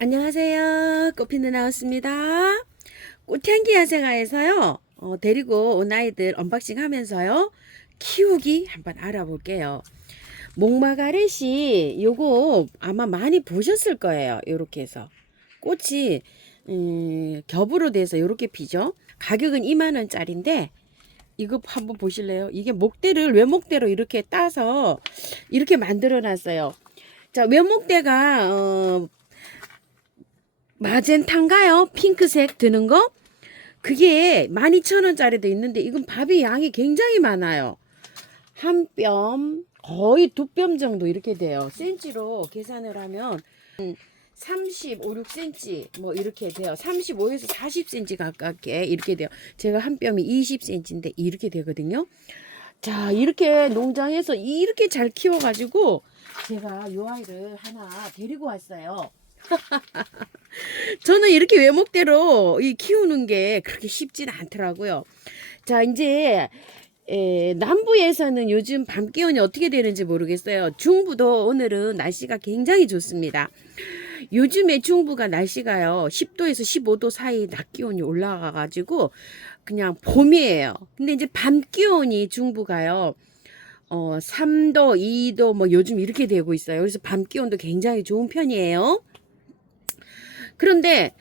안녕하세요. 꽃피는 나왔습니다. 꽃향기 야생화에서요. 데리고 온 아이들 언박싱 하면서요. 키우기 한번 알아볼게요. 목마가렛이 요거 아마 많이 보셨을 거예요. 요렇게 해서 꽃이 겹으로 돼서 요렇게 피죠. 가격은 2만원짜리인데 이거 한번 보실래요? 이게 목대를 외목대로 이렇게 따서 이렇게 만들어 놨어요. 자, 외목대가 마젠타인가요? 핑크색 드는 거? 그게 12,000원짜리도 있는데 이건 밥이 양이 굉장히 많아요. 한 뼘, 거의 2뼘 정도 이렇게 돼요. 센치로 계산을 하면 35, 6cm 뭐 이렇게 돼요. 35에서 40cm 가깝게 이렇게 돼요. 제가 한 뼘이 20cm인데 이렇게 되거든요. 자, 이렇게 농장에서 이렇게 잘 키워가지고 제가 요 아이를 하나 데리고 왔어요. 저는 이렇게 외목대로 키우는 게 그렇게 쉽지는 않더라고요. 자, 이제 남부에서는 요즘 밤 기온이 어떻게 되는지 모르겠어요. 중부도 오늘은 날씨가 굉장히 좋습니다. 요즘에 중부가 날씨가요 10도에서 15도 사이 낮 기온이 올라가가지고 그냥 봄이에요. 근데 이제 밤 기온이 중부가요 3도, 2도 뭐 요즘 이렇게 되고 있어요. 그래서 밤 기온도 굉장히 좋은 편이에요. 그런데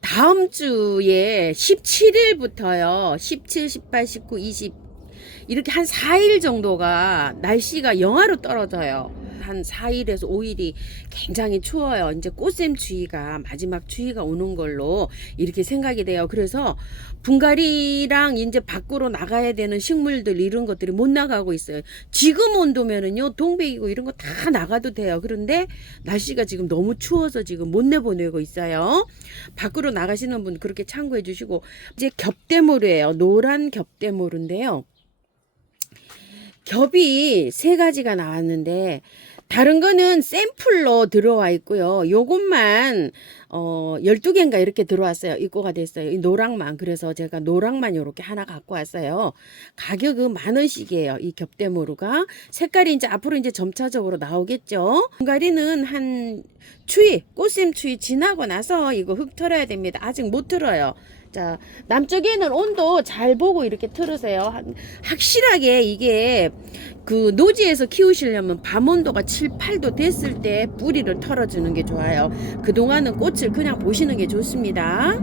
다음 주에 17일부터요. 17, 18, 19, 20 이렇게 한 4일 정도가 날씨가 영하로 떨어져요. 한 4일에서 5일이 굉장히 추워요. 이제 꽃샘 추위가 마지막 추위가 오는 걸로 이렇게 생각이 돼요. 그래서 분갈이랑 이제 밖으로 나가야 되는 식물들 이런 것들이 못 나가고 있어요. 지금 온도면은요 동백이고 이런 거 다 나가도 돼요. 그런데 날씨가 지금 너무 추워서 지금 못 내보내고 있어요. 밖으로 나가시는 분 그렇게 참고해 주시고 이제 겹대모루예요. 노란 겹대모루인데요. 겹이 세 가지가 나왔는데 다른 거는 샘플로 들어와 있고요. 요것만 12개인가 이렇게 들어왔어요. 입고가 됐어요. 이 노랑만. 그래서 제가 노랑만 요렇게 하나 갖고 왔어요. 가격은 10,000원씩이에요. 이 겹대모루가. 색깔이 이제 앞으로 이제 점차적으로 나오겠죠. 분갈이는 한 추위, 꽃샘 추위 지나고 나서 이거 흙 털어야 됩니다. 아직 못 털어요. 자, 남쪽에는 온도 잘 보고 이렇게 틀으세요. 확실하게 이게 그 노지에서 키우시려면 밤 온도가 7, 8도 됐을 때 뿌리를 털어주는 게 좋아요. 그동안은 꽃을 그냥 보시는 게 좋습니다.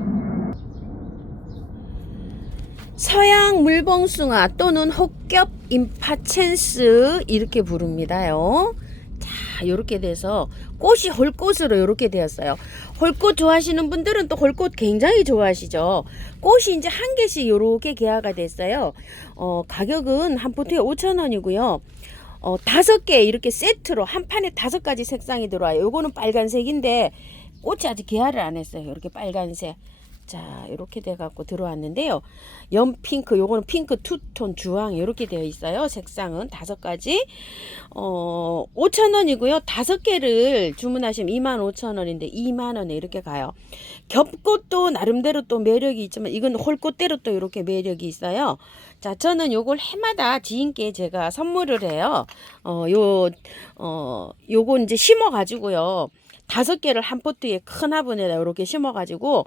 서양 물봉숭아 또는 혹겹 임파첸스 이렇게 부릅니다요. 자, 이렇게 돼서 꽃이 홀꽃으로 이렇게 되었어요. 홀꽃 좋아하시는 분들은 또 홀꽃 굉장히 좋아하시죠. 꽃이 이제 한 개씩 이렇게 개화가 됐어요. 가격은 한 포트에 5,000원이고요. 5개 이렇게 세트로 한 판에 5가지 색상이 들어와요. 요거는 빨간색인데 꽃이 아직 개화를 안 했어요. 이렇게 빨간색. 자, 이렇게 돼 갖고 들어왔는데요. 연핑크, 요거는 핑크 투톤 주황 이렇게 되어 있어요. 색상은 5가지. 5,000원이고요. 5개를 주문하시면 25,000원인데 2만원에 이렇게 가요. 겹꽃도 나름대로 또 매력이 있지만 이건 홀꽃대로 또 이렇게 매력이 있어요. 자, 저는 요걸 해마다 지인께 제가 선물을 해요. 요거 이제 심어 가지고요. 5개를 한 포트에 큰 화분에다 이렇게 심어가지고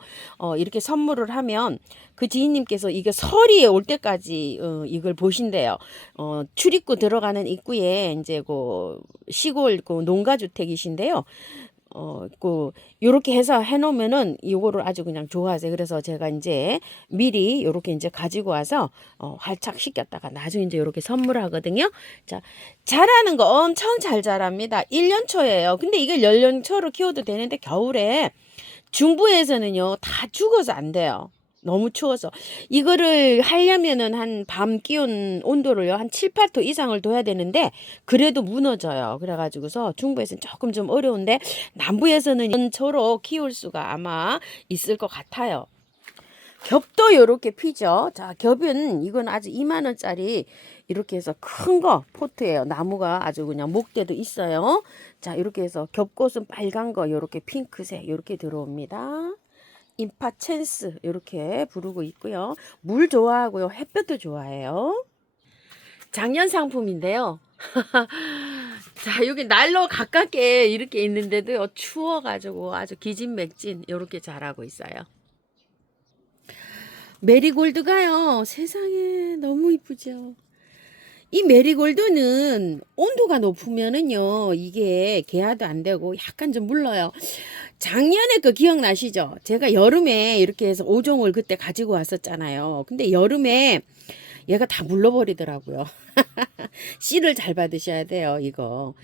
이렇게 선물을 하면 그 지인님께서 이게 설이 올 때까지 이걸 보신대요. 출입구 들어가는 입구에 이제 그 시골 그 농가주택이신데요. 요렇게 해서 해놓으면은 요거를 아주 그냥 좋아하세요. 그래서 제가 이제 미리 요렇게 이제 가지고 와서 활착 시켰다가 나중에 이제 요렇게 선물하거든요. 자, 자라는 거 엄청 잘 자랍니다. 1년 초예요. 근데 이걸 연년초로 키워도 되는데 겨울에 중부에서는요 다 죽어서 안 돼요. 너무 추워서 이거를 하려면은 한 밤 기온 온도를요 한 7, 8도 이상을 둬야 되는데 그래도 무너져요. 그래가지고서 중부에서는 조금 좀 어려운데 남부에서는 연초로 키울 수가 아마 있을 것 같아요. 겹도 이렇게 피죠. 자, 겹은 이건 아주 2만원짜리 이렇게 해서 큰 거 포트예요. 나무가 아주 그냥 목대도 있어요. 자, 이렇게 해서 겹꽃은 빨간 거 이렇게 핑크색 이렇게 들어옵니다. 임파첸스 이렇게 부르고 있고요. 물 좋아하고요. 햇볕도 좋아해요. 작년 상품인데요. 자, 여기 난로 가깝게 이렇게 있는데도요, 추워가지고 아주 기진맥진 이렇게 자라고 있어요. 메리골드가요, 세상에 너무 이쁘죠. 이 메리골드는 온도가 높으면은요, 이게 개화도 안 되고 약간 좀 물러요. 작년에 그 기억나시죠? 제가 여름에 이렇게 해서 5종을 그때 가지고 왔었잖아요. 근데 여름에 얘가 다 물러버리더라고요. 씨를 잘 받으셔야 돼요, 이거.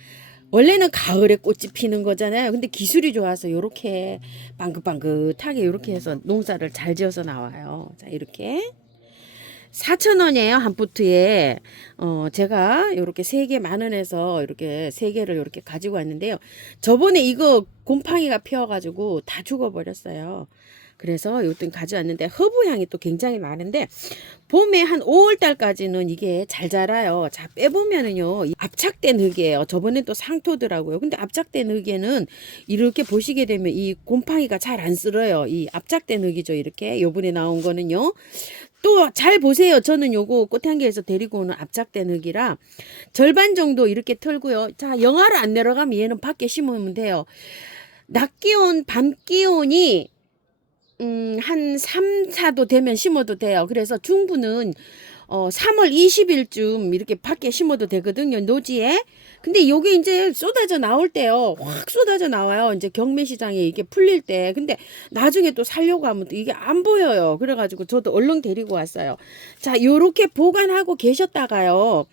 원래는 가을에 꽃이 피는 거잖아요. 근데 기술이 좋아서 요렇게 빵긋빵긋하게 요렇게 해서 농사를 잘 지어서 나와요. 자, 이렇게. 4,000원이에요, 한 포트에. 제가 요렇게 3개 10,000원에서 이렇게 3개를 요렇게 가지고 왔는데요. 저번에 이거 곰팡이가 피어가지고 다 죽어버렸어요. 그래서 요즘 가져왔는데 허브 향이 또 굉장히 많은데 봄에 한 5월달까지는 이게 잘 자라요. 자, 빼보면은요, 이 압착된 흙이에요. 저번에 또 상토더라고요. 근데 압착된 흙에는 이렇게 보시게 되면 이 곰팡이가 잘 안 쓸어요. 이 압착된 흙이죠. 이렇게 요번에 나온 거는요. 또 잘 보세요. 저는 요거 꽃향기에서 데리고 오는 압착된 흙이라 절반 정도 이렇게 털고요. 자, 영하를 안 내려가면 얘는 밖에 심으면 돼요. 낮 기온, 밤 기온이 한 3, 4도 되면 심어도 돼요. 그래서 중부는 3월 20일쯤 이렇게 밖에 심어도 되거든요. 노지에. 근데 요게 이제 쏟아져 나올 때요. 확 쏟아져 나와요. 이제 경매시장에 이게 풀릴 때. 근데 나중에 또 살려고 하면 또 이게 안 보여요. 그래가지고 저도 얼른 데리고 왔어요. 자, 요렇게 보관하고 계셨다가요.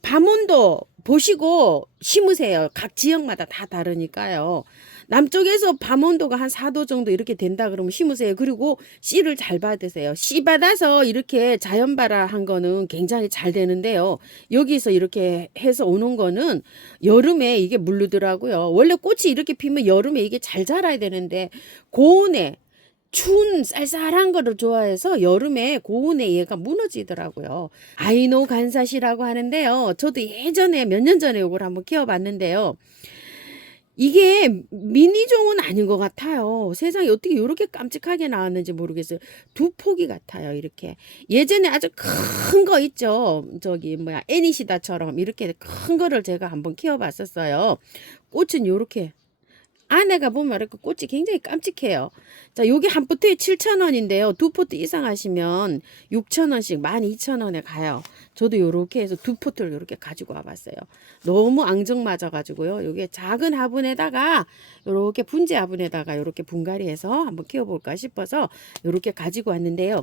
밤온도 보시고 심으세요. 각 지역마다 다 다르니까요. 남쪽에서 밤온도가 한 4도 정도 이렇게 된다 그러면 심으세요. 그리고 씨를 잘 받으세요. 씨 받아서 이렇게 자연발화한 거는 굉장히 잘 되는데요. 여기서 이렇게 해서 오는 거는 여름에 이게 물르더라고요. 원래 꽃이 이렇게 피면 여름에 이게 잘 자라야 되는데 고온에 추운 쌀쌀한 거를 좋아해서 여름에 고온에 얘가 무너지더라고요. 아이노 간사시라고 하는데요. 저도 예전에 몇 년 전에 이걸 한번 키워봤는데요. 이게 미니종은 아닌 것 같아요. 세상에 어떻게 이렇게 깜찍하게 나왔는지 모르겠어요. 두 포기 같아요. 이렇게. 예전에 아주 큰 거 있죠. 저기 뭐야 애니시다처럼 이렇게 큰 거를 제가 한번 키워봤었어요. 꽃은 요렇게 안에가 보면 이렇게 꽃이 굉장히 깜찍해요. 자, 요게 한 포트에 7,000원인데요. 두 포트 이상 하시면 6,000원씩 12,000원에 가요. 저도 요렇게 해서 두 포트를 요렇게 가지고 와봤어요. 너무 앙증맞아가지고요. 요게 작은 화분에다가 요렇게 분재 화분에다가 요렇게 분갈이해서 한번 키워볼까 싶어서 요렇게 가지고 왔는데요.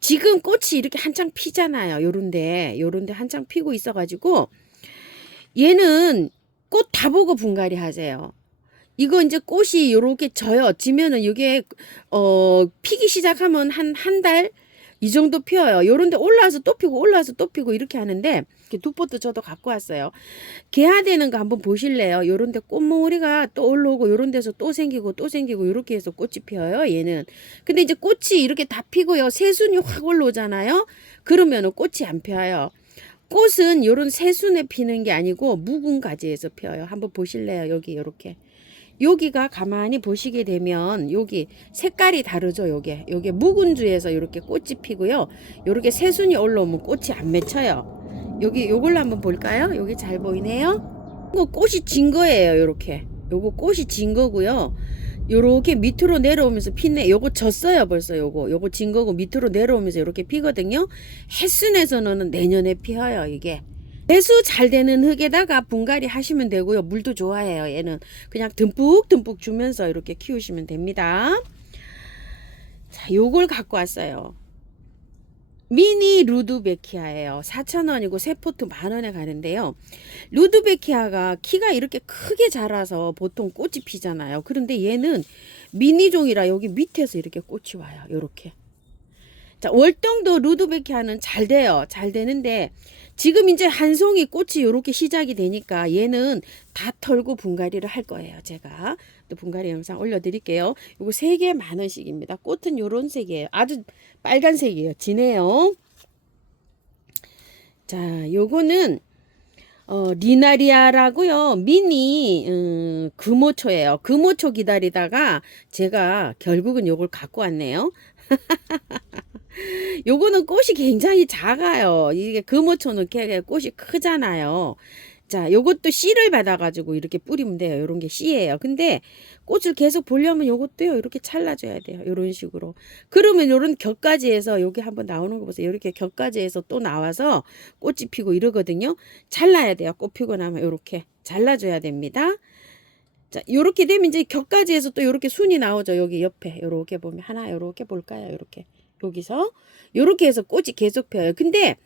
지금 꽃이 이렇게 한창 피잖아요. 요런데 한창 피고 있어가지고 얘는 꽃 다 보고 분갈이 하세요. 이거 이제 꽃이 요렇게 지면은 이게 피기 시작하면 한 달 이 정도 피어요. 요런데 올라와서 또 피고 올라와서 또 피고 이렇게 하는데 두 포트 저도 갖고 왔어요. 개화되는 거 한번 보실래요? 요런데 꽃몽우리가 또 올라오고 요런 데서 또 생기고 또 생기고 요렇게 해서 꽃이 피어요. 얘는. 근데 이제 꽃이 이렇게 다 피고요. 새순이 확 올라오잖아요. 그러면은 꽃이 안 피어요. 꽃은 요런 새순에 피는 게 아니고 묵은 가지에서 피어요. 한번 보실래요? 여기 요렇게. 여기가 가만히 보시게 되면 여기 색깔이 다르죠. 요게 묵은 주에서 이렇게 꽃이 피고요. 요렇게 새순이 올라오면 꽃이 안 맺혀요. 여기 요걸로 한번 볼까요? 여기 잘 보이네요. 이거 꽃이 진 거예요. 요렇게 요거 꽃이 진 거고요. 요렇게 밑으로 내려오면서 피네. 요거 졌어요. 벌써 요거 진 거고 밑으로 내려오면서 이렇게 피거든요. 햇순에서는 내년에 피어요. 이게 배수 잘 되는 흙에다가 분갈이 하시면 되고요. 물도 좋아해요. 얘는 그냥 듬뿍듬뿍 주면서 이렇게 키우시면 됩니다. 자, 요걸 갖고 왔어요. 미니 루드베키아예요. 4,000원이고 세 포트 10,000원에 가는데요. 루드베키아가 키가 이렇게 크게 자라서 보통 꽃이 피잖아요. 그런데 얘는 미니종이라 여기 밑에서 이렇게 꽃이 와요. 요렇게. 자, 월동도 루드베키아는 잘 돼요. 잘 되는데 지금 이제 한 송이 꽃이 이렇게 시작이 되니까 얘는 다 털고 분갈이를 할 거예요. 제가 또 분갈이 영상 올려드릴게요. 요거 3개 10,000원씩입니다. 꽃은 요런 색이에요. 아주 빨간색이에요. 진해요. 자, 요거는 리나리아라고요. 미니 금오초예요. 금오초 기다리다가 제가 결국은 요걸 갖고 왔네요. 요거는 꽃이 굉장히 작아요. 이게 금오초는 꽃이 크잖아요. 자, 요것도 씨를 받아가지고 이렇게 뿌리면 돼요. 요런 게 씨예요. 근데 꽃을 계속 보려면 요것도요, 이렇게 잘라줘야 돼요. 요런 식으로. 그러면 요런 곁가지에서 여기 한번 나오는 거 보세요. 이렇게 곁가지에서 또 나와서 꽃이 피고 이러거든요. 잘라야 돼요. 꽃 피고 나면 요렇게 잘라줘야 됩니다. 자, 요렇게 되면 이제 곁가지에서 또 요렇게 순이 나오죠. 여기 옆에. 요렇게 보면 하나, 요렇게 볼까요? 요렇게. 여기서. 요렇게 해서 꽃이 계속 펴요. 근데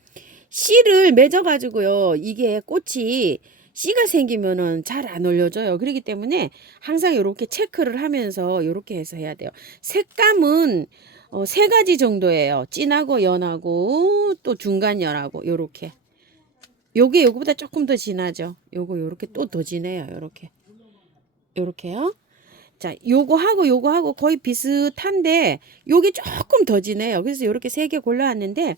씨를 맺어가지고요. 이게 꽃이 씨가 생기면은 잘 안 올려져요. 그렇기 때문에 항상 이렇게 체크를 하면서 이렇게 해서 해야 돼요. 색감은 세 가지 정도예요. 진하고 연하고 또 중간 연하고 요렇게. 요게 요거보다 조금 더 진하죠. 요거 요렇게 또 더 진해요. 요렇게. 요렇게요. 자, 요거하고 거의 비슷한데 요게 조금 더 진해요. 그래서 요렇게 세 개 골라왔는데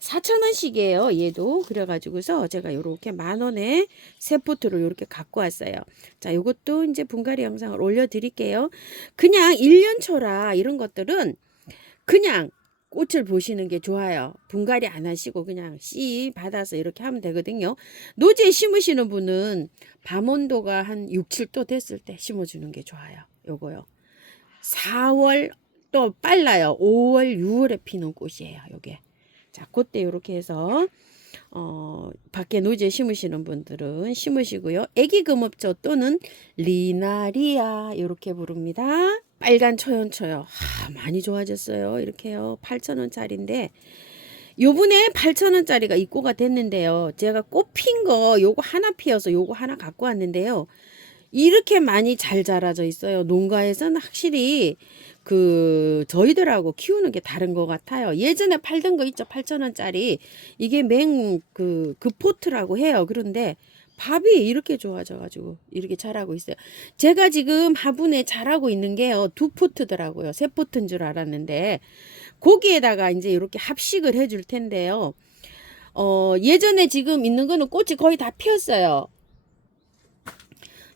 4,000원씩이에요. 얘도. 그래가지고서 제가 요렇게 10,000원에 세 포트를 요렇게 갖고 왔어요. 자, 요것도 이제 분갈이 영상을 올려드릴게요. 그냥 1년초라 이런 것들은 그냥 꽃을 보시는 게 좋아요. 분갈이 안 하시고 그냥 씨 받아서 이렇게 하면 되거든요. 노지에 심으시는 분은 밤 온도가 한 6, 7도 됐을 때 심어주는 게 좋아요. 요거요. 4월 또 빨라요. 5월, 6월에 피는 꽃이에요. 요게. 자, 그때 이렇게 해서 밖에 노지에 심으시는 분들은 심으시고요. 애기 금업초 또는 리나리아 이렇게 부릅니다. 빨간 초연초요. 많이 좋아졌어요. 이렇게요. 8,000원짜리인데 요번에 8,000원짜리가 입고가 됐는데요. 제가 꽃 핀 거 요거 하나 피어서 요거 하나 갖고 왔는데요. 이렇게 많이 잘 자라져 있어요. 농가에서는 확실히 저희들하고 키우는 게 다른 것 같아요. 예전에 팔던 거 있죠. 8,000원짜리. 이게 그 포트라고 해요. 그런데 밥이 이렇게 좋아져가지고 이렇게 자라고 있어요. 제가 지금 화분에 자라고 있는 게요. 2포트더라고요. 3포트인 줄 알았는데 거기에다가 이제 이렇게 합식을 해줄 텐데요. 예전에 지금 있는 거는 꽃이 거의 다 피었어요.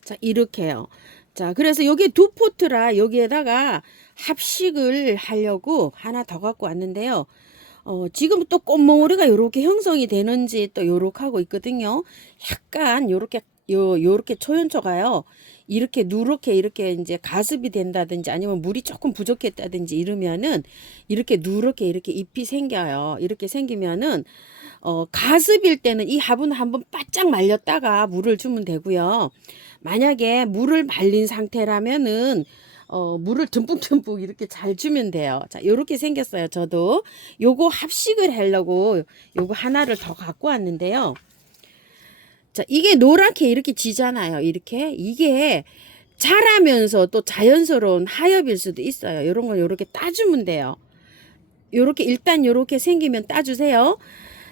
자, 이렇게요. 자, 그래서 여기 2포트라 여기에다가 합식을 하려고 하나 더 갖고 왔는데요. 지금 또 꽃몽오리가 요렇게 형성이 되는지 또 요렇게 하고 있거든요. 약간 요렇게 초연초가요. 이렇게 누렇게 이렇게 이제 가습이 된다든지 아니면 물이 조금 부족했다든지 이러면은 이렇게 누렇게 이렇게 잎이 생겨요. 이렇게 생기면은 가습일 때는 이 화분 한번 바짝 말렸다가 물을 주면 되고요. 만약에 물을 말린 상태라면은 물을 듬뿍듬뿍 이렇게 잘 주면 돼요. 자, 요렇게 생겼어요. 저도 요거 합식을 하려고 요거 하나를 더 갖고 왔는데요. 자, 이게 노랗게 이렇게 지잖아요. 이렇게. 이게 자라면서 또 자연스러운 하엽일 수도 있어요. 요런 거 요렇게 따주면 돼요. 요렇게 일단 요렇게 생기면 따주세요.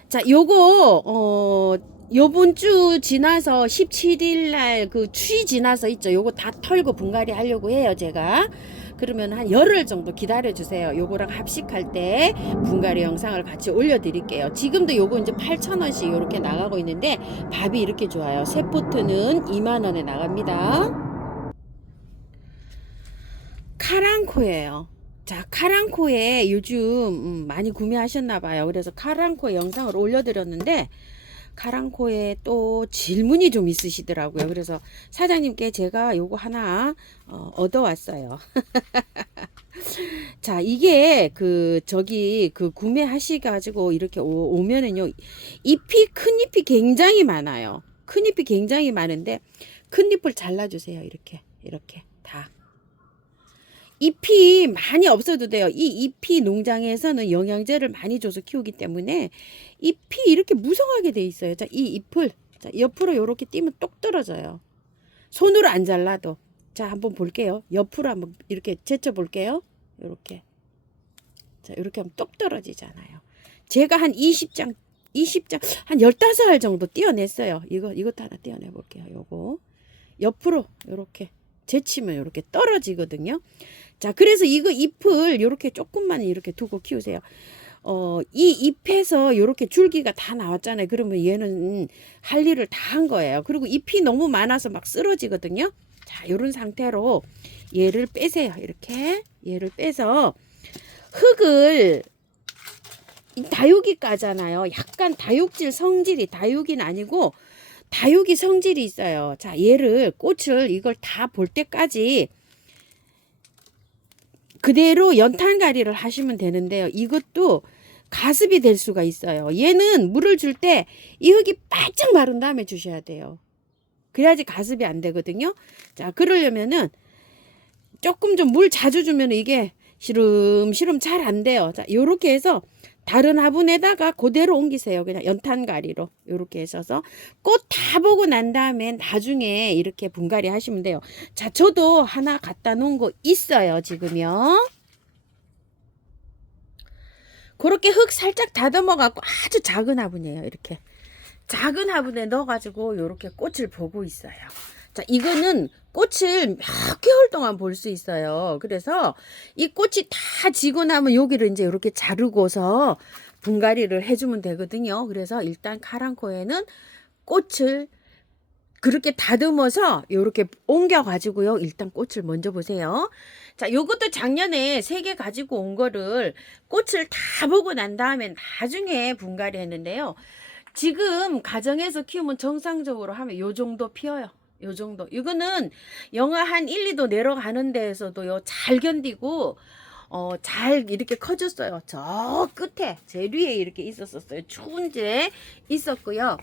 자, 요거 요번 주 지나서 17일 날 그 추위 지나서 있죠. 요거 다 털고 분갈이 하려고 해요, 제가. 그러면 한 열흘 정도 기다려 주세요. 요거랑 합식할 때 분갈이 영상을 같이 올려 드릴게요. 지금도 요거 이제 8,000원씩 요렇게 나가고 있는데 밥이 이렇게 좋아요. 세 포트는 20,000원에 나갑니다. 카랑코예요. 자, 카랑코에 요즘 많이 구매하셨나 봐요. 그래서 카랑코 영상을 올려드렸는데 카랑코에 또 질문이 좀 있으시더라고요. 그래서 사장님께 제가 요거 하나 얻어왔어요. 자, 이게 구매하시가지고 이렇게 오면은요, 큰 잎이 굉장히 많아요. 큰 잎이 굉장히 많은데 큰 잎을 잘라주세요. 이렇게 다. 잎이 많이 없어도 돼요. 이 잎이 농장에서는 영양제를 많이 줘서 키우기 때문에 잎이 이렇게 무성하게 돼 있어요. 자, 이 잎을 자, 옆으로 이렇게 띄면 똑 떨어져요. 손으로 안 잘라도. 자, 한번 볼게요. 옆으로 한번 이렇게 제쳐 볼게요. 이렇게. 자, 이렇게 하면 똑 떨어지잖아요. 제가 한 20장, 한 15알 정도 띄어냈어요. 이것도 하나 띄어내 볼게요. 요거. 옆으로 이렇게 제치면 이렇게 떨어지거든요. 자, 그래서 이거 잎을 이렇게 조금만 이렇게 두고 키우세요. 이 잎에서 이렇게 줄기가 다 나왔잖아요. 그러면 얘는 할 일을 다 한 거예요. 그리고 잎이 너무 많아서 막 쓰러지거든요. 자, 이런 상태로 얘를 빼세요. 이렇게 얘를 빼서 흙을 이 다육이 까잖아요. 약간 다육질 성질이, 다육이는 아니고 다육이 성질이 있어요. 자, 얘를 꽃을 이걸 다 볼 때까지 그대로 연탄가리를 하시면 되는데요. 이것도 가습이 될 수가 있어요. 얘는 물을 줄 때 이 흙이 바짝 마른 다음에 주셔야 돼요. 그래야지 가습이 안 되거든요. 자, 그러려면은 조금 좀 물 자주 주면 이게 시름시름 잘 안 돼요. 자, 요렇게 해서 다른 화분에다가 그대로 옮기세요. 그냥 연탄가리로 요렇게 해서 꽃 다 보고 난 다음에 나중에 이렇게 분갈이 하시면 돼요. 자, 저도 하나 갖다 놓은 거 있어요, 지금요. 그렇게 흙 살짝 다듬어 갖고 아주 작은 화분이에요. 이렇게 작은 화분에 넣어 가지고 요렇게 꽃을 보고 있어요. 자, 이거는 꽃을 몇 개월 동안 볼 수 있어요. 그래서 이 꽃이 다 지고 나면 여기를 이제 이렇게 자르고서 분갈이를 해주면 되거든요. 그래서 일단 카랑코에는 꽃을 그렇게 다듬어서 이렇게 옮겨 가지고요. 일단 꽃을 먼저 보세요. 자, 요것도 작년에 3개 가지고 온 거를 꽃을 다 보고 난 다음에 나중에 분갈이 했는데요. 지금 가정에서 키우면 정상적으로 하면 요 정도 피어요. 요 정도. 이거는 영하 한 1, 2도 내려가는 데에서도요, 잘 견디고, 잘 이렇게 커졌어요. 저 끝에, 제일 위에 이렇게 있었어요. 추운 데 있었고요.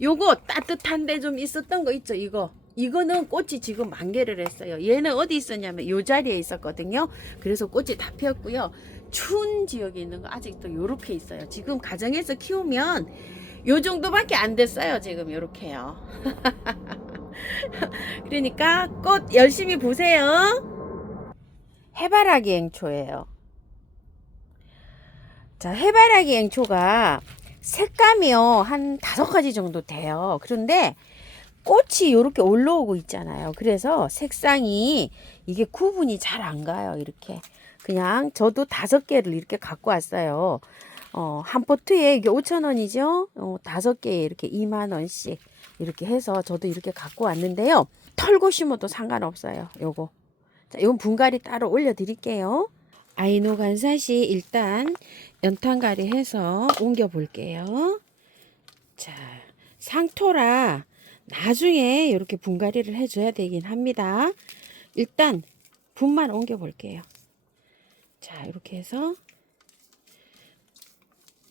요거 따뜻한 데 좀 있었던 거 있죠, 이거. 이거는 꽃이 지금 만개를 했어요. 얘는 어디 있었냐면 요 자리에 있었거든요. 그래서 꽃이 다 피었고요. 추운 지역에 있는 거 아직도 요렇게 있어요. 지금 가정에서 키우면 요 정도밖에 안 됐어요. 지금 요렇게요. 그러니까 꽃 열심히 보세요. 해바라기 앵초예요. 자, 해바라기 앵초가 색감이요 한 5가지 정도 돼요. 그런데 꽃이 이렇게 올라오고 있잖아요. 그래서 색상이 이게 구분이 잘 안 가요. 이렇게 그냥 저도 5개를 이렇게 갖고 왔어요. 한 포트에 이게 5,000원이죠. 5개에 이렇게 2만원씩 이렇게 해서 저도 이렇게 갖고 왔는데요. 털고 심어도 상관없어요. 요거. 자, 이건 분갈이 따로 올려 드릴게요. 아이노간사시 일단 연탄가리 해서 옮겨 볼게요. 자, 상토라 나중에 이렇게 분갈이를 해줘야 되긴 합니다. 일단 분만 옮겨 볼게요. 자, 이렇게 해서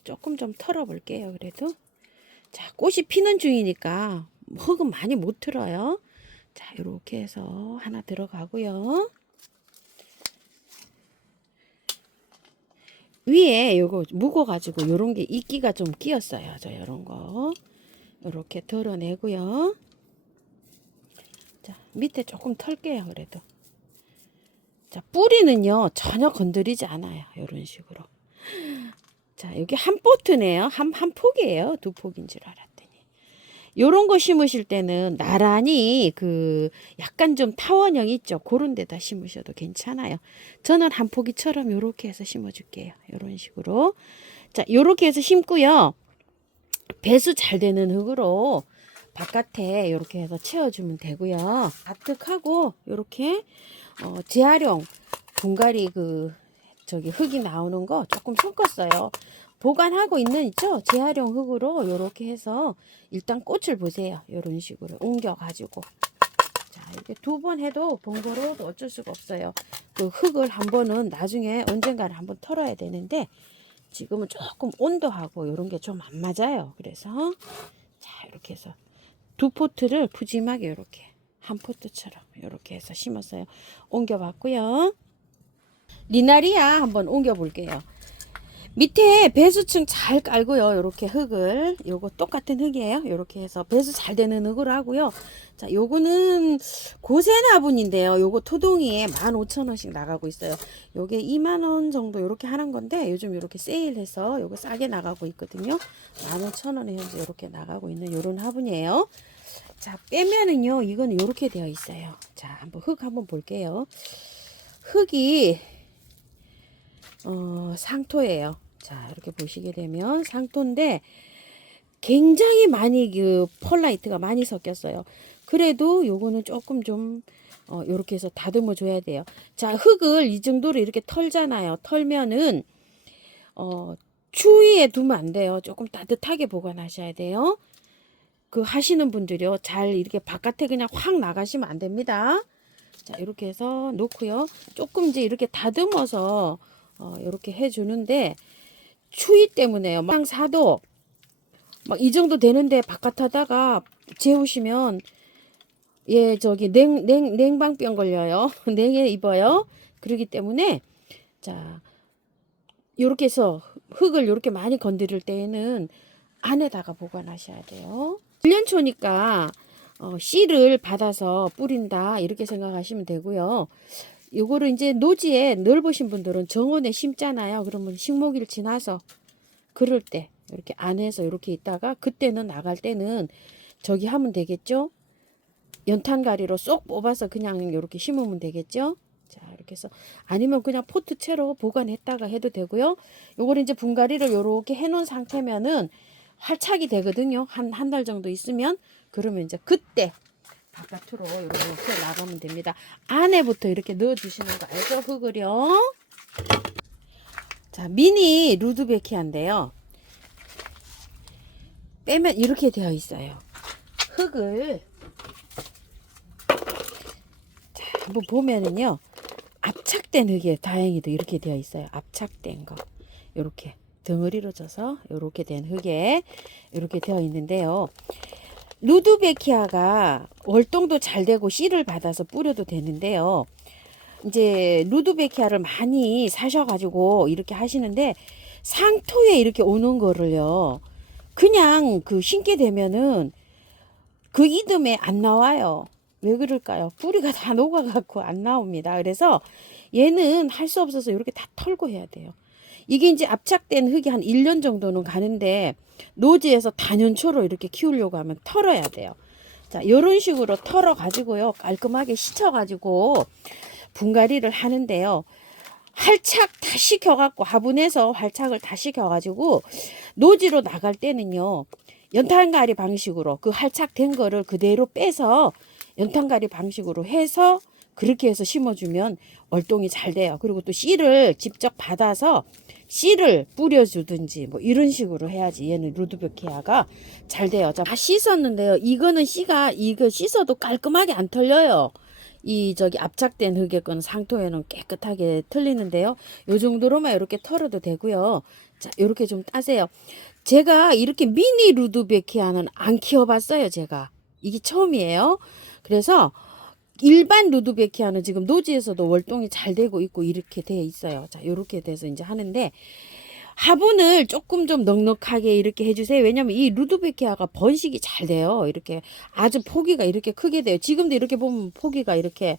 조금 좀 털어 볼게요. 그래도 자, 꽃이 피는 중이니까 흙은 많이 못 틀어요. 자, 이렇게 해서 하나 들어가고요. 위에 요거 묵어가지고 요런 게 이끼가 좀 끼었어요. 저 요런 거 요렇게 덜어내고요. 자, 밑에 조금 털게요. 그래도 자, 뿌리는요 전혀 건드리지 않아요. 요런 식으로. 자, 여기 한 포트네요. 한 폭이에요. 2폭인 줄 알았더니. 요런 거 심으실 때는 나란히 약간 좀 타원형 있죠. 그런 데다 심으셔도 괜찮아요. 저는 한 포기처럼 요렇게 해서 심어 줄게요. 요런 식으로. 자, 요렇게 해서 심고요. 배수 잘 되는 흙으로 바깥에 요렇게 해서 채워주면 되고요. 가득하고 요렇게 재활용 분갈이 흙이 나오는 거 조금 섞었어요. 보관하고 있는 있죠? 재활용 흙으로 요렇게 해서 일단 꽃을 보세요. 요런 식으로 옮겨 가지고 자, 이렇게 2번 해도 번거로워도 어쩔 수가 없어요. 그 흙을 한 번은 나중에 언젠가는 한번 털어야 되는데 지금은 조금 온도하고 요런 게 좀 안 맞아요. 그래서 자, 이렇게 해서 2포트를 푸짐하게 요렇게 한 포트처럼 요렇게 해서 심었어요. 옮겨 봤고요. 리나리아 한번 옮겨 볼게요. 밑에 배수층 잘 깔고요. 요렇게 흙을, 요거 똑같은 흙이에요. 요렇게 해서 배수 잘 되는 흙으로 하고요. 자, 요거는 고세나분인데요. 요거 토동이에 15,000원씩 나가고 있어요. 요게 2만원 정도 요렇게 하는 건데 요즘 요렇게 세일해서 요거 싸게 나가고 있거든요. 15,000원에 현재 요렇게 나가고 있는 요런 화분이에요. 자, 빼면은요, 이거는 요렇게 되어 있어요. 자, 한번 흙 한번 볼게요. 흙이 상토예요. 자, 이렇게 보시게 되면 상토인데 굉장히 많이 펄라이트가 많이 섞였어요. 그래도 요거는 조금 좀 요렇게 해서 다듬어 줘야 돼요. 자, 흙을 이 정도로 이렇게 털잖아요. 털면은 추위에 두면 안 돼요. 조금 따뜻하게 보관하셔야 돼요. 그 하시는 분들이요. 잘 이렇게 바깥에 그냥 확 나가시면 안 됩니다. 자, 이렇게 해서 놓고요. 조금 이제 이렇게 다듬어서 이렇게 해주는데 추위 때문에요. 막 4도 막 이 정도 되는데 바깥 하다가 재우시면 예, 저기 냉방병 걸려요. 냉에 입어요. 그러기 때문에 자, 요렇게 해서 흙을 요렇게 많이 건드릴 때에는 안에다가 보관하셔야 돼요. 1년초니까 씨를 받아서 뿌린다 이렇게 생각하시면 되고요. 요거를 이제 노지에 넓으신 분들은 정원에 심잖아요. 그러면 식목일 지나서 그럴 때 이렇게 안에서 이렇게 있다가 그때는 나갈 때는 저기 하면 되겠죠. 연탄가리로 쏙 뽑아서 그냥 이렇게 심으면 되겠죠. 자, 이렇게 해서 아니면 그냥 포트채로 보관했다가 해도 되고요. 요거를 이제 분갈이를 요렇게 해놓은 상태면은 활착이 되거든요. 한 달 정도 있으면 그러면 이제 그때 바깥으로 이렇게 나가면 됩니다. 안에부터 이렇게 넣어주시는 거 알죠? 흙을요. 자, 미니 루드베키아인데요. 빼면 이렇게 되어 있어요. 흙을 자, 한번 보면은요. 압착된 흙에 다행히도 이렇게 되어 있어요. 압착된 거. 이렇게 덩어리로 져서 이렇게 된 흙에 이렇게 되어 있는데요. 루드베키아가 월동도 잘 되고 씨를 받아서 뿌려도 되는데요. 이제 루드베키아를 많이 사셔가지고 이렇게 하시는데 상토에 이렇게 오는 거를요. 그냥 그 심게 되면은 그 이듬해 안 나와요. 왜 그럴까요? 뿌리가 다 녹아갖고 안 나옵니다. 그래서 얘는 할 수 없어서 이렇게 다 털고 해야 돼요. 이게 이제 압착된 흙이 한 1년 정도는 가는데 노지에서 단연초로 이렇게 키우려고 하면 털어야 돼요. 자, 이런 식으로 털어 가지고요. 깔끔하게 씻어 가지고 분갈이를 하는데요. 활착 다 시켜갖고 화분에서 활착을 다 시켜가지고 노지로 나갈 때는요. 연탄가리 방식으로 그 활착된 거를 그대로 빼서 연탄가리 방식으로 해서 그렇게 해서 심어주면 월동이 잘 돼요. 그리고 또 씨를 직접 받아서 씨를 뿌려주든지 뭐 이런 식으로 해야지 얘는 루드베키아가 잘 돼요. 자, 다 씻었는데요. 이거는 씨가 이거 씻어도 깔끔하게 안 털려요. 이 저기 압착된 흙의 건 상토에는 깨끗하게 털리는데요. 요 정도로만 이렇게 털어도 되고요. 자, 이렇게 좀 따세요. 제가 이렇게 미니 루드베키아는 안 키워봤어요. 제가 이게 처음이에요. 그래서 일반 루드베키아는 지금 노지에서도 월동이 잘 되고 있고 이렇게 되어 있어요. 자, 이렇게 돼서 이제 하는데 화분을 조금 좀 넉넉하게 이렇게 해주세요. 왜냐면 이 루드베키아가 번식이 잘 돼요. 이렇게 아주 포기가 이렇게 크게 돼요. 지금도 이렇게 보면 포기가 이렇게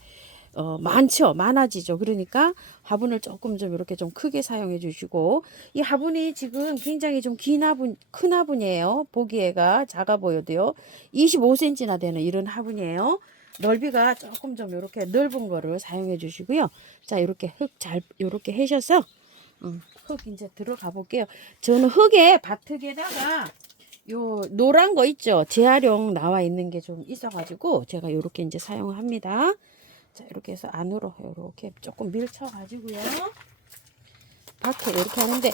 많죠. 많아지죠. 그러니까 화분을 조금 좀 이렇게 좀 크게 사용해 주시고 이 화분이 지금 굉장히 좀 큰 화분이에요. 보기에가 작아 보여도요. 25cm나 되는 이런 화분이에요. 넓이가 조금 좀 이렇게 넓은 거를 사용해 주시고요. 자, 이렇게 흙 잘 이렇게 해셔서 흙 이제 들어가 볼게요. 저는 흙에 밭흙에다가 요 노란 거 있죠. 재활용 나와 있는 게 좀 있어가지고 제가 요렇게 이제 사용합니다. 자, 이렇게 해서 안으로 이렇게 조금 밀쳐가지고요. 밭에 이렇게 하는데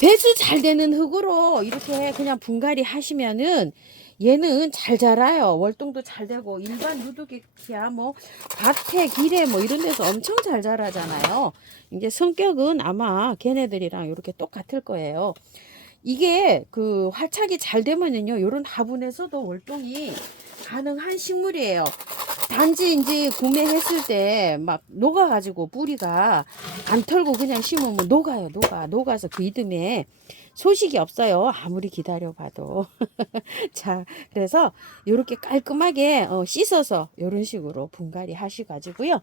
배수 잘 되는 흙으로 이렇게 그냥 분갈이 하시면은 얘는 잘 자라요. 월동도 잘 되고 일반 루드베키아 뭐 밭에 길에 뭐 이런 데서 엄청 잘 자라잖아요. 이제 성격은 아마 걔네들이랑 이렇게 똑같을 거예요. 이게 그 활착이 잘 되면은요, 요런 화분에서도 월동이 가능한 식물이에요. 단지 이제 구매했을 때 막 녹아가지고 뿌리가 안 털고 그냥 심으면 녹아요. 녹아서 그 이듬해 소식이 없어요. 아무리 기다려봐도. 자, 그래서 이렇게 깔끔하게 씻어서 이런 식으로 분갈이 하셔가지고요.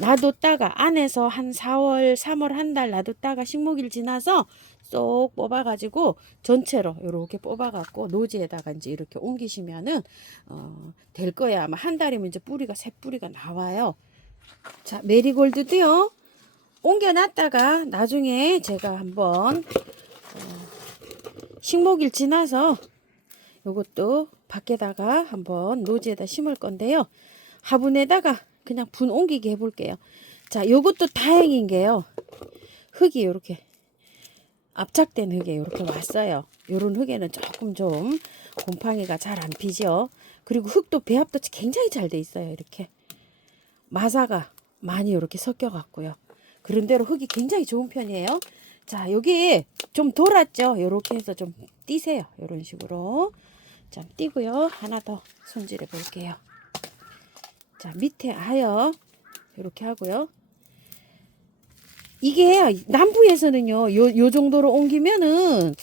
놔뒀다가 안에서 한 4월, 3월 한 달 놔뒀다가 식목일 지나서 쏙 뽑아가지고 전체로 이렇게 뽑아갖고 노지에다가 이제 이렇게 옮기시면은 될 거야. 아마 한 달이면 이제 뿌리가 새 뿌리가 나와요. 자, 메리골드도요. 옮겨놨다가 나중에 제가 한번 식목일 지나서 요것도 밖에다가 한번 노지에다 심을 건데요. 화분에다가 그냥 분 옮기게 해볼게요. 자, 요것도 다행인 게요. 흙이 요렇게 압착된 흙에 이렇게 왔어요. 요런 흙에는 조금 좀 곰팡이가 잘 안 피죠. 그리고 흙도 배합도 굉장히 잘 돼 있어요. 이렇게 마사가 많이 이렇게 섞여 갖고요. 그런대로 흙이 굉장히 좋은 편이에요. 자, 여기 좀 돌았죠. 요렇게 해서 좀 띄세요. 요런 식으로. 자, 띄고요. 하나 더 손질해 볼게요. 자, 밑에 하여 이렇게 하고요. 이게 남부에서는요, 요 정도로 옮기면은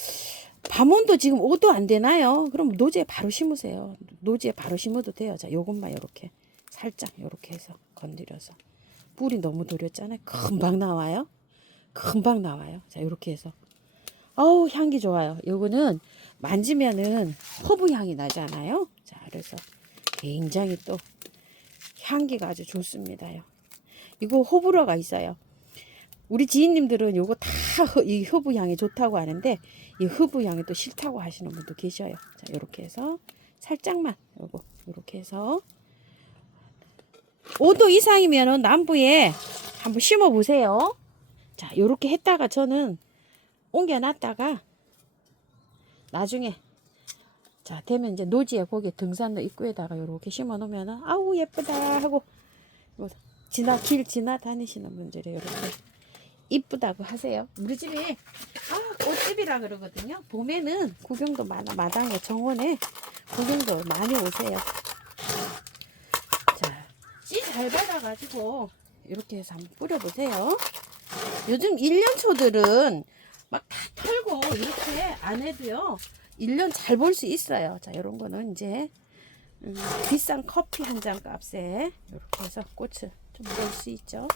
밤온도 지금 5도 안 되나요? 그럼 노지에 바로 심으세요. 노지에 바로 심어도 돼요. 자, 요것만 이렇게 살짝 이렇게 해서 건드려서. 뿌리 너무 도렸잖아요. 금방 나와요. 금방 나와요. 자, 이렇게 해서. 어우, 향기 좋아요. 요거는 만지면은 허브 향이 나잖아요. 자, 그래서 굉장히 또 향기가 아주 좋습니다요. 이거 호불호가 있어요. 우리 지인님들은 요거 다 이 허브 향이 좋다고 하는데 이 허브 향이 또 싫다고 하시는 분도 계셔요. 자, 이렇게 해서 살짝만 요거 이렇게 해서 5도 이상이면은 남부에 한번 심어 보세요. 자, 요렇게 했다가 저는 옮겨 놨다가 나중에 자, 되면 이제 노지에 거기 등산로 입구에다가 요렇게 심어 놓으면은 아우 예쁘다 하고 길 지나다니시는 분들이 요렇게 이쁘다고 하세요. 우리 집이 꽃집이라 그러거든요. 봄에는 구경도 많아. 마당에 정원에 구경도 많이 오세요. 자, 씨 잘 받아가지고 이렇게 해서 한번 뿌려보세요. 요즘 1년초들은 막 다 털고 이렇게 안 해도요 1년 잘 볼 수 있어요. 자, 요런 거는 이제 비싼 커피 한 잔 값에 이렇게 해서 꽃을 좀 볼 수 있죠.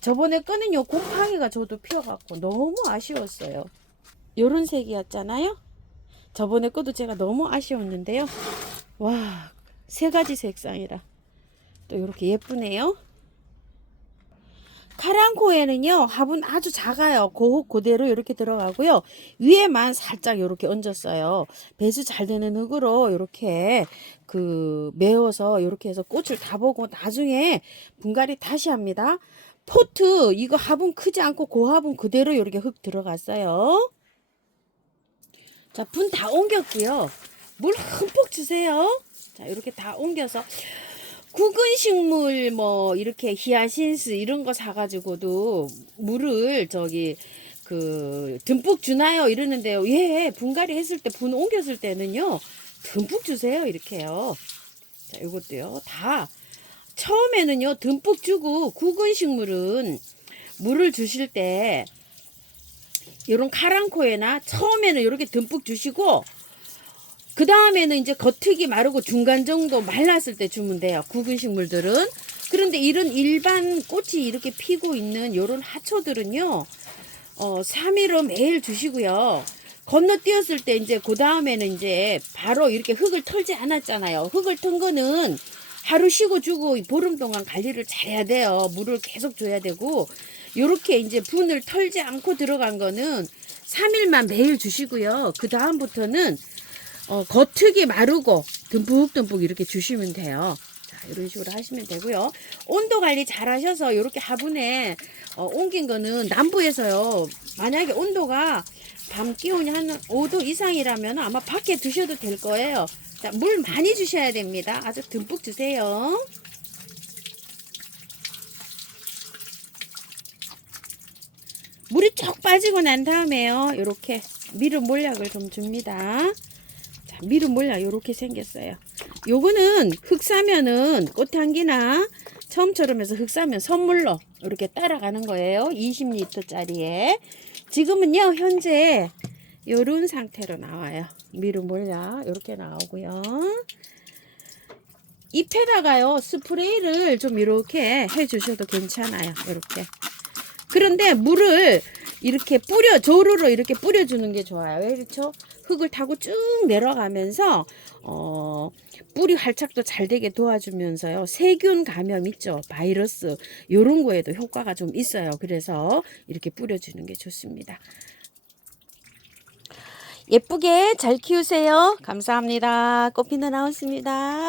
저번에 끄는 요 곰팡이가 저도 피어갖고 너무 아쉬웠어요. 요런 색이었잖아요. 저번에 거도 제가 너무 아쉬웠는데요. 와, 세 가지 색상이라 또 이렇게 예쁘네요. 카랑코에는요 화분 아주 작아요. 그대로 이렇게 들어가고요. 위에만 살짝 이렇게 얹었어요. 배수 잘 되는 흙으로 이렇게 메워서 이렇게 해서 꽃을 다 보고 나중에 분갈이 다시 합니다. 포트 이거 화분 크지 않고 그 화분 그대로 이렇게 흙 들어갔어요. 자, 분 다 옮겼고요. 물 흠뻑 주세요. 자, 이렇게 다 옮겨서 굵은 식물 뭐 이렇게 히아신스 이런 거 사가지고도 물을 듬뿍 주나요 이러는데요. 예, 분갈이 했을 때 분 옮겼을 때는요 듬뿍 주세요 이렇게요. 자, 이것도요 다 처음에는요 듬뿍 주고 굵은 식물은 물을 주실 때 이런 카랑코에나 처음에는 이렇게 듬뿍 주시고 그 다음에는 이제 겉흙이 마르고 중간 정도 말랐을 때 주면 돼요. 굵은 식물들은. 그런데 이런 일반 꽃이 이렇게 피고 있는 이런 하초들은요 3일은 매일 주시고요. 건너뛰었을 때 이제 그 다음에는 이제 바로 이렇게 흙을 털지 않았잖아요. 흙을 턴 거는 하루 쉬고 주고 보름 동안 관리를 잘해야 돼요. 물을 계속 줘야 되고 요렇게 이제 분을 털지 않고 들어간 거는 3일만 매일 주시고요. 그 다음부터는 겉흙이 마르고 듬뿍듬뿍 이렇게 주시면 돼요. 자, 이런 식으로 하시면 되고요. 온도 관리 잘 하셔서 이렇게 화분에 옮긴 거는 남부에서요. 만약에 온도가 밤 기온이 한 5도 이상이라면 아마 밖에 두셔도 될 거예요. 자, 물 많이 주셔야 됩니다. 아주 듬뿍 주세요. 물이 쭉 빠지고 난 다음에요. 이렇게 미름 몰약을 좀 줍니다. 자, 미름 몰약 이렇게 생겼어요. 요거는 흙 사면은 꽃향기나 처음처럼 해서 흙 사면 선물로 이렇게 따라가는 거예요. 20리터 짜리에. 지금은요 현재 요런 상태로 나와요. 미름 몰약 이렇게 나오고요. 잎에다가요 스프레이를 좀 이렇게 해 주셔도 괜찮아요. 이렇게. 그런데 물을 이렇게 조르르 이렇게 뿌려주는 게 좋아요. 왜 그렇죠? 흙을 타고 쭉 내려가면서 뿌리 활착도 잘 되게 도와주면서요. 세균 감염 있죠. 바이러스 요런 거에도 효과가 좀 있어요. 그래서 이렇게 뿌려주는 게 좋습니다. 예쁘게 잘 키우세요. 감사합니다. 꽃피는 나왔습니다.